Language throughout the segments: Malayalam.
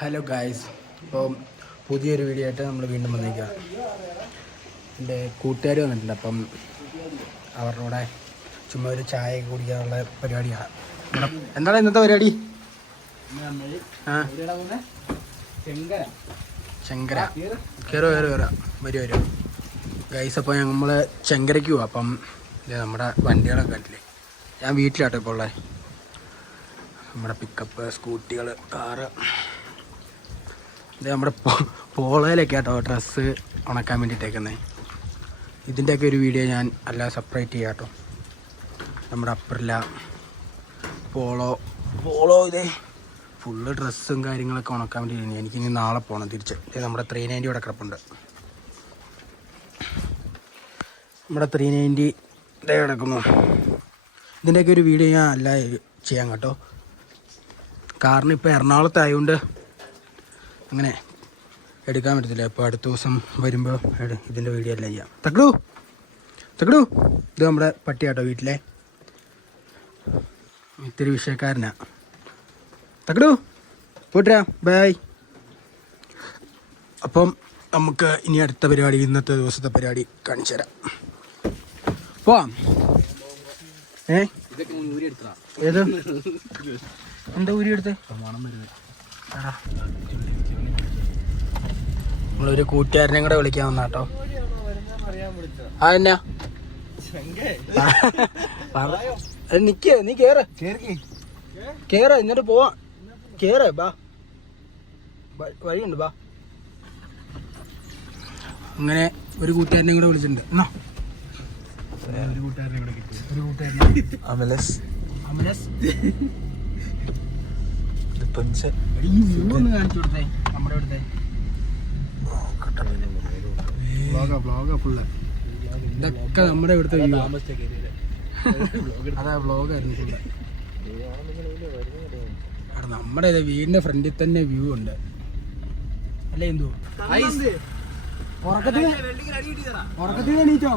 ഹലോ ഗായ്സ്, അപ്പം പുതിയൊരു വീഡിയോ ആയിട്ട് നമ്മൾ വീണ്ടും വന്നിരിക്കുക. എൻ്റെ കൂട്ടുകാർ വന്നിട്ടുണ്ട്. അപ്പം അവരുടെ കൂടെ ചുമ്മാ ഒരു ചായ കുടിക്കാനുള്ള പരിപാടിയാണ്. എന്താണ് ഇന്നത്തെ പരിപാടി? ശങ്കര കയറുക വരും ഗൈസ്. അപ്പോൾ നമ്മൾ ശങ്കരയ്ക്ക് പോവാം. അപ്പം നമ്മുടെ വണ്ടികളൊക്കെ കണ്ടില്ലേ, ഞാൻ വീട്ടിലാട്ടോ ഇപ്പോൾ ഉള്ളത്. നമ്മുടെ പിക്കപ്പ്, സ്കൂട്ടികൾ, കാറ്, ഇത് നമ്മുടെ പോളയിലൊക്കെ ആട്ടോ ഡ്രസ്സ് ഉണക്കാൻ വേണ്ടിയിട്ടേക്കുന്നത്. ഇതിൻ്റെയൊക്കെ ഒരു വീഡിയോ ഞാൻ അല്ലാതെ സെപ്പറേറ്റ് ചെയ്യാം കേട്ടോ. നമ്മുടെ അപ്പറില്ല പോളോ ഇതേ ഫുള്ള് ഡ്രസ്സും കാര്യങ്ങളൊക്കെ ഉണക്കാൻ വേണ്ടി എനിക്കിനി നാളെ പോകണം തിരിച്ച്. നമ്മുടെ 390 ഇവിടെ കിടപ്പുണ്ട്. നമ്മുടെ 390 ഇതേ കിടക്കുന്നു. ഇതിൻ്റെയൊക്കെ ഒരു വീഡിയോ ഞാൻ അല്ലാതെ ചെയ്യാം കേട്ടോ. കാരണം ഇപ്പോൾ എറണാകുളത്തായതുകൊണ്ട് അങ്ങനെ എടുക്കാൻ പറ്റത്തില്ല. ഇപ്പോൾ അടുത്ത ദിവസം വരുമ്പോൾ ഇതിൻ്റെ വീഡിയോ എല്ലാം ചെയ്യാം. തക്കടു ഇത് നമ്മുടെ പട്ടിയാട്ടോ വീട്ടിലെ. ഇത്തിരി വിഷയക്കാരനാ. തക്കടു പോട്ടാ, ബൈ. അപ്പം നമുക്ക് ഇനി അടുത്ത പരിപാടി, ഇന്നത്തെ ദിവസത്തെ പരിപാടി കാണിച്ചു തരാം. പോവാം. ഏത് എന്താ ഊരി എടുത്തേ? എടാ, നമ്മളൊരു കൂട്ടുകാരനെ കൂടെ വിളിക്കാൻ വന്നാട്ടോ. അതെന്നാ നിക്ക്, നീ കേറ് എന്നിട്ട് പോവാ. കേറ്, ബാ, വഴിയുണ്ട്, ബാ. അങ്ങനെ ഒരു കൂട്ടുകാരനെ കൂടെ വിളിച്ചിട്ടുണ്ട്. എന്നാ ഒരു കൂട്ടുകാരനെ കൂടെ കിട്ടി. ഒരു കൂട്ടുകാരനെ അമലസ് ഈ വ്യൂ ഒന്ന് കാണിച്ചു കൊടുത്തേ. നമ്മുടെ ഇവിടുത്തെ ഫുള്ള് ഇതൊക്കെ നമ്മുടെ ഇവിടുത്തെ വ്യൂ. അതാ വ്ളോഗായിരുന്നു ഫുള്ള്. നമ്മുടെ വീടിന്റെ ഫ്രണ്ടിൽ തന്നെ വ്യൂ ഉണ്ട് അല്ലേ? എന്തോ ഉറക്കത്തിൽ എണീറ്റോ?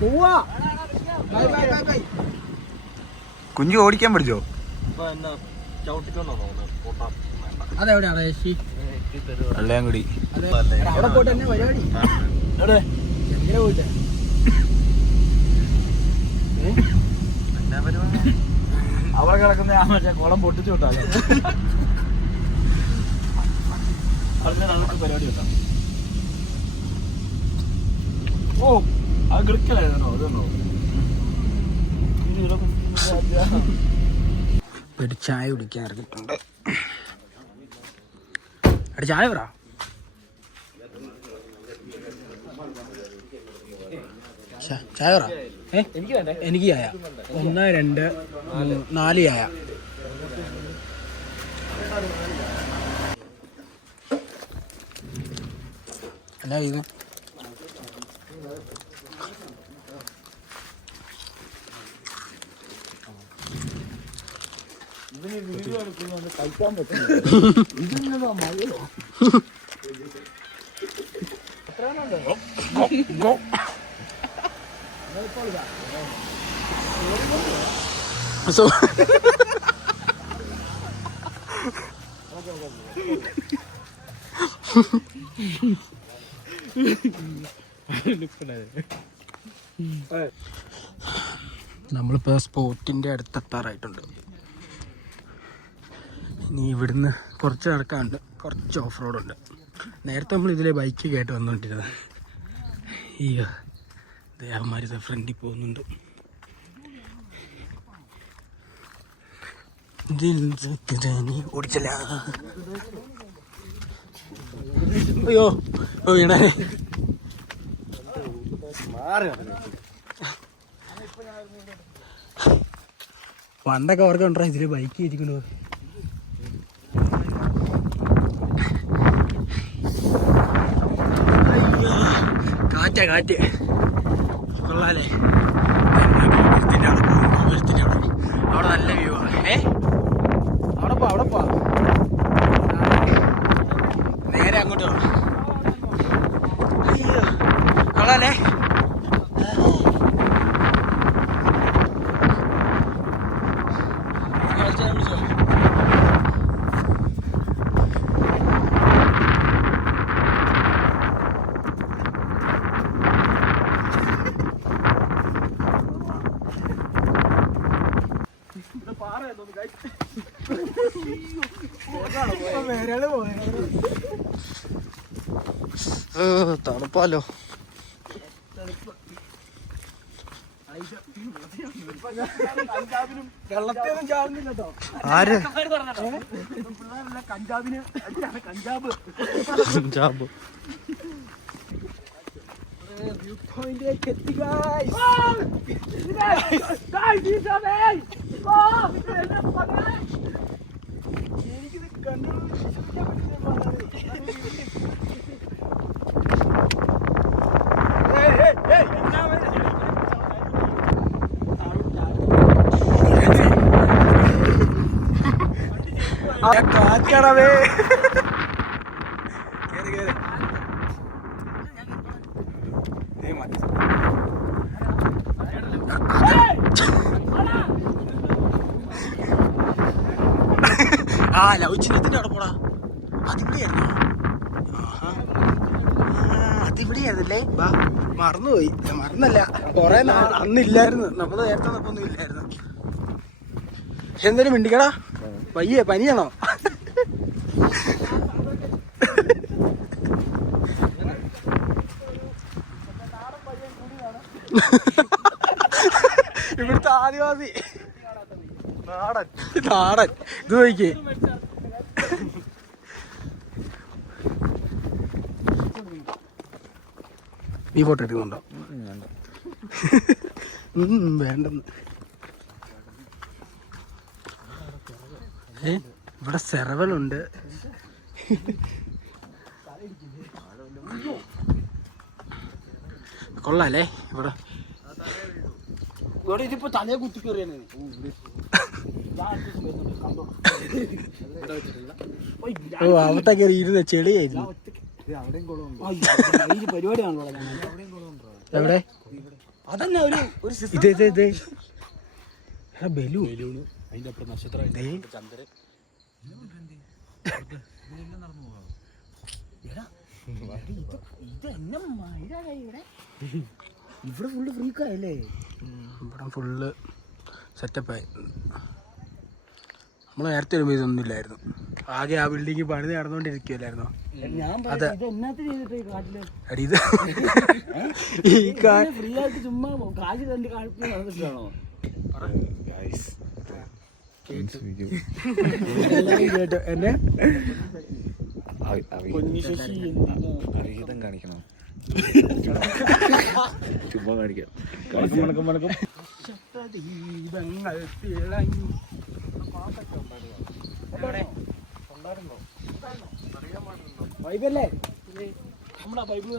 പോവാ. കുഞ്ഞു ഓടിക്കാൻ പഠിച്ചോ? അതെവിടെയാണ് അല്ലയാൻകുടി. അവിടെ പോയിട്ട് തന്നെ പരിപാടി. എങ്ങനെ പോയിട്ട് അവിടെ കിടക്കുന്ന മറ്റേ കുളം പൊട്ടിച്ചു വിട്ടാലേ പരിപാടി കിട്ടാം. ഓ, അത് കിടക്കലായിരുന്നോ? അതെന്നോ ഒരു ചായ കുടിക്കാൻ ഇറങ്ങിയിട്ടുണ്ട്. അവിടെ ചായ പറ. ചായ പറ. എനിക്ക് ചായ 1, 2, 4 ചായ. എന്നാ ഇത് കഴിക്കാൻ പറ്റില്ല. നമ്മളിപ്പോ സ്പോട്ടിന്റെ അടുത്തെത്താറായിട്ടുണ്ട്. ഇനി ഇവിടുന്ന് കുറച്ച് നടക്കാനുണ്ട്, കുറച്ച് ഓഫ് റോഡുണ്ട്. നേരത്തെ നമ്മൾ ഇതിലെ ബൈക്ക് കേട്ട് വന്നുകൊണ്ടിരുന്നത്. ഈ ദേവന്മാരിത് ഫ്രണ്ടിൽ പോകുന്നുണ്ട്. ഓടിച്ചല്ല. അയ്യോ വീണേ. പണ്ടൊക്കെ ഓർക്കുണ്ടോ ഇതില് ബൈക്ക് ഇരിക്കണോ? കാറ്റ് കൊള്ളാലേ. അവിടെ നല്ല വ്യൂ ആണ്. അവിടെ പോ നേരെ അങ്ങോട്ട് പോ. അയ്യോ കൊള്ളാലേ. തണുപ്പാലോ. വെള്ളത്തിനും ചാവുന്നില്ല കേട്ടോ. ആര് കഞ്ചാബിന് കഞ്ചാബ് പഞ്ചാബ് വ്യൂ പോയിന്റിലേക്ക് എത്തി guys. എനിക്കിത് കണ്ടു വിശ്വസിക്കാൻ കാറ്റടവേ ആ ലൗചിനത്തിന്റെ അവിടെ പോടാ. അതിവിടെയായിരുന്നു. അതിവിടെയായിരുന്നല്ലേ. ബാ മറന്നുപോയി. മറന്നല്ല, കൊറേ നാൾ അന്നില്ലായിരുന്നു. നമ്മള് നേരത്തെ ഒന്നും ഇല്ലായിരുന്നു. എന്തായാലും മിണ്ടിക്കടാ. പയ്യേ പനിയാണോ? ഇവിടുത്തെ ആദിവാസി നാടൻ നാടൻ ഇത് നോക്കിയേ. നീ ഫോട്ടോ എടുക്കുന്നുണ്ടോ? വേണ്ടെന്ന്. ഇവിടെ സെറവലുണ്ട്. കൊള്ളാല്ലേ ഇവിടെ. ഇതിപ്പോ തലയെ കുത്തിക്കേറിയാണ്. ഓ അവിടെ കയറി ഇരുന്ന ചെളിയായിരുന്നു. പരിപാടിയാണല്ലോ എവിടെ? അതന്നെ ഒരു ഇത് ബലൂണ്. അതിന്റെ അപ്പുറം നക്ഷത്രം ചന്ദ്രൻ. ഇവിടെ ഫുള്ള് ഫ്രീക്കായല്ലേ. ഇവിടെ ഫുള്ള് സെറ്റപ്പായി. നമ്മൾ നേരത്തെ വരുമ്പോൾ ഇതൊന്നും ഇല്ലായിരുന്നു. ആകെ ആ ബിൽഡിങ് പണിത് നടന്നുകൊണ്ടിരിക്കുകയല്ലായിരുന്നോ? അതെ. അടി ഇത് ഈ ഫ്രീ ആയിട്ട് ചുമ്മാ കാശ് തന്റെ കാഴ്ച നടന്നിട്ടാണോ? കേട്ടോ എന്നെ അവിഹിതം കാണിക്കണം. ചുമ്മാ കാണിക്കാം. ബൈബല്ലേ നമ്മുടെ ബൈബിൾ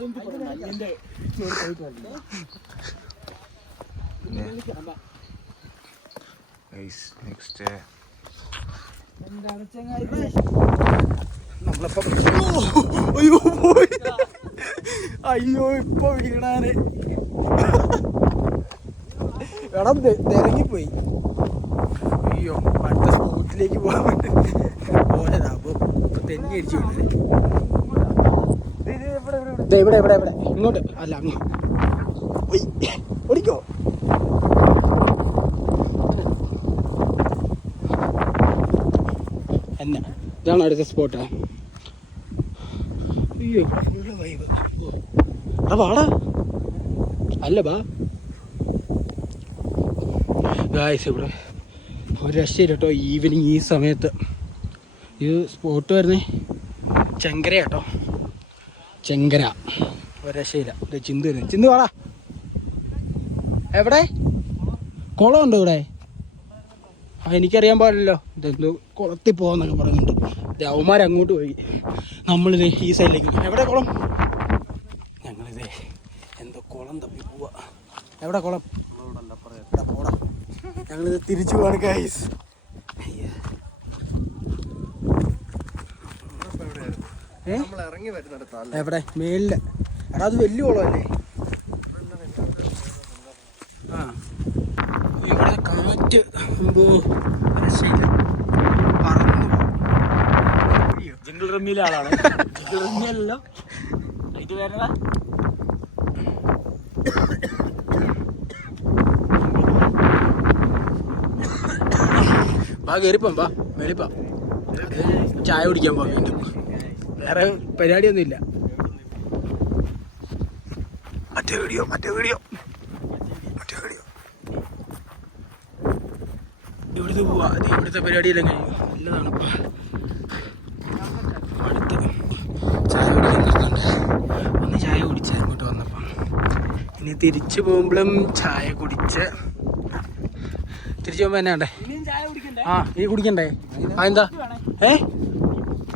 നെക്സ്റ്റ് നമ്മളിപ്പം അയ്യോ പോയി. അയ്യോ ഇപ്പൊ വീണാന് എടാ തിരങ്ങിപ്പോയി. അയ്യോ അടുത്ത സ്പോട്ടിലേക്ക് പോകാൻ പോയതാ. അപ്പൊ തെന്നി അടിച്ചു വിട്ടത്. ഇവിടെ ഇവിടെ ഇവിടെ ഇങ്ങോട്ട് അല്ല അങ്ങോട്ട് ഓടിക്കോ. എന്നാ ഇതാണ് അടുത്ത സ്പോട്ടാ. അയ്യോ ഫുള്ള് വൈബ്. എടാ വാടാ. അല്ല ബാ ഗായ്സ്. ഇവിടെ ഒരു രക്ഷയില്ല കേട്ടോ ഈവനിങ് ഈ സമയത്ത്. ഇത് സ്പോട്ട് വരുന്നേ ചെങ്കര കേട്ടോ. ചെങ്കര ഒരു രക്ഷയില്ല. ചിന്ത വരുന്നത്. ചിന്ത വാടാ. എവിടെ കുളമുണ്ടോ ഇവിടെ? ആ എനിക്കറിയാൻ പാടില്ലല്ലോ. ഇതെന്തോ കുളത്തിൽ പോകാന്നൊക്കെ പറയുന്നുണ്ട്. അവന്മാർ അങ്ങോട്ട് പോയി, നമ്മളിത് ഈ സൈഡിലേക്ക്. എവിടെ കുളം? ഞങ്ങളിത് എന്തോ കുളം തപ്പി പോവാ. എവിടെ കുളം? ഇവിടെ പോടാ. ഞങ്ങളിത് തിരിച്ചു പോവാണ് ഗൈസ്. എവിടെ? മേളില്. എടാ അത് വലിയ കുളമല്ലേ? ആ ഇവിടെ കാറ്റ് രക്ഷയില്ല. ജിഗിൾ റമ്മിയിലെ ആളാണ്. ജിഗിൾ റമ്മി അല്ലല്ലോ, ഇത് വേറെ. വാ കയറിപ്പം വാ വെളിപ്പാ ചായ കുടിക്കാൻ പോവാം വീണ്ടും. വേറെ പരിപാടിയൊന്നും ഇല്ല. മറ്റേ വീഡിയോ ഇവിടുത്തെ പോവാ. അത് ഇവിടുത്തെ പരിപാടിയെല്ലാം കഴിയും. നല്ലതാണ്. അടുത്ത് ചായ കുടിക്കാൻ നിർത്തണ്ട്. ഒന്ന് ചായ കുടിച്ച ഇങ്ങോട്ട് വന്നപ്പം. ഇനി തിരിച്ചു പോകുമ്പോഴും ചായ കുടിച്ച് തിരിച്ചു പോകുമ്പോ എന്നാ ഉണ്ടേ? ആ നീ കുടിക്കണ്ടേ? എന്താ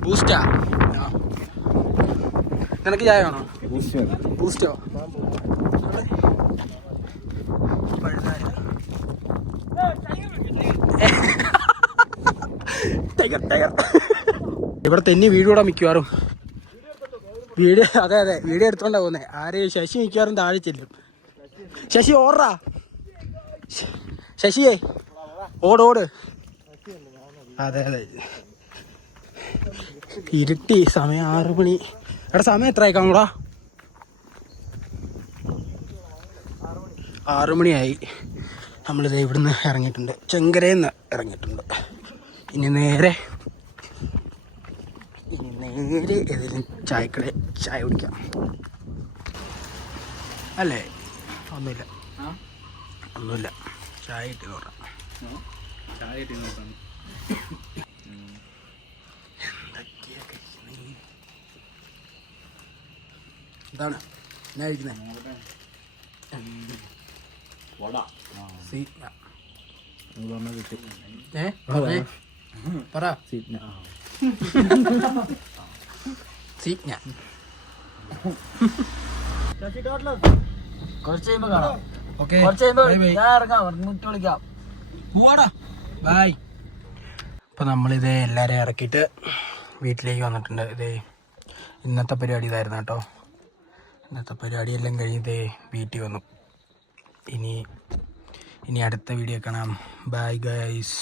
ബൂസ്റ്റാ? നിനക്ക് ചായ വേണോ? ബൂസ്റ്റോ? ഇവിടെ തെന്നി വീഡിയോടെ മിക്കവാറും വീഡിയോ. അതെ വീഡിയോ എടുത്തോണ്ടാ പോകുന്നേ. ആര് ശശി മിക്കവാറും താഴെ ചെല്ലും. ശശി ഓടാ, ശശിയേ ഓട്. അതെ ഇരുട്ടി. സമയം 6 മണി. എടാ സമയം എത്ര ആയിക്കാണോടാ? 6 മണിയായി. നമ്മളിത് ഇവിടുന്ന് ഇറങ്ങിയിട്ടുണ്ട്, ചെങ്കരയിൽ നിന്ന് ഇറങ്ങിയിട്ടുണ്ട്. ഇനി നേരെ ഏതെങ്കിലും ചായക്കട ചായ കുടിക്കാം അല്ലേ? ഒന്നുമില്ല ചായ ഇട്ട് നോക്കാം. എന്താണ് എന്നാ കഴിക്കുന്നത്? പറ. കുറച്ച് കഴിയുമ്പോ കാണാം. ഓക്കെ ഞാൻ ഇറങ്ങാം, മുട്ട് വിളിക്കാം. ബൈ. അപ്പം നമ്മളിത് എല്ലാവരെയും ഇറക്കിയിട്ട് വീട്ടിലേക്ക് വന്നിട്ടുണ്ട്. ഇതേ ഇന്നത്തെ പരിപാടി ഇതായിരുന്നു കേട്ടോ. ഇന്നത്തെ പരിപാടിയെല്ലാം കഴിഞ്ഞ് വീട്ടിൽ വന്നു. ഇനി അടുത്ത വീഡിയോ കാണാം. Bye guys.